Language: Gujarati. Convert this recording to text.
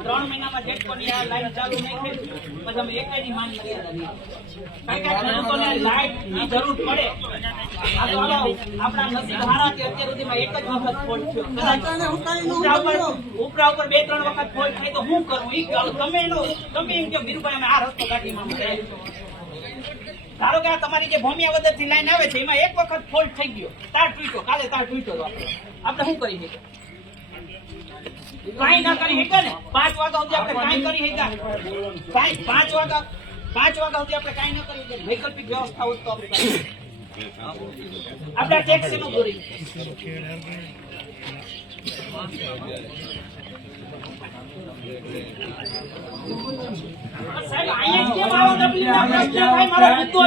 ત્રણ મહિનામાં જેટકોની આ લાઈટ ચાલુ નહીં થઈ પછી અમે એકાની માંગ મર્યાદા કારણ કે ખેડૂતોને લાઈટની જરૂર પડે. આપણા નસીબ હારા કે અત્યાર સુધીમાં એક જ વખત ફોલ્ટ થયો, ઉપરા ઉપર 2-3 વખત ફોલ્ટ થાય તો હું કરું ઈ તમે એમ કહો વીરુભાઈ અમે આ રસ્તો કાઢીમાં ધારો કે આ તમારી જે ભોમિયાવદર થી લાઈન આવે છે એમાં એક વખત ફોલ્ટ થઈ ગયો, તાર તૂટ્યો, કાલે તાર તૂટ્યો, આપણે શું કરી શકીએ? કઈ ના કરી શકે ને. 5 વાગ્યા સુધી આપણે કઈ કરી શક્યા? 5 વાગ્યા સુધી આપણે કઈ ના કરી શકીએ. વૈકલ્પિક વ્યવસ્થા હોત તો આપણા ટેક્સ નું દોરી સાહેબ અહીંયા કેમ આવો તકલીફ? મારો મુદ્દો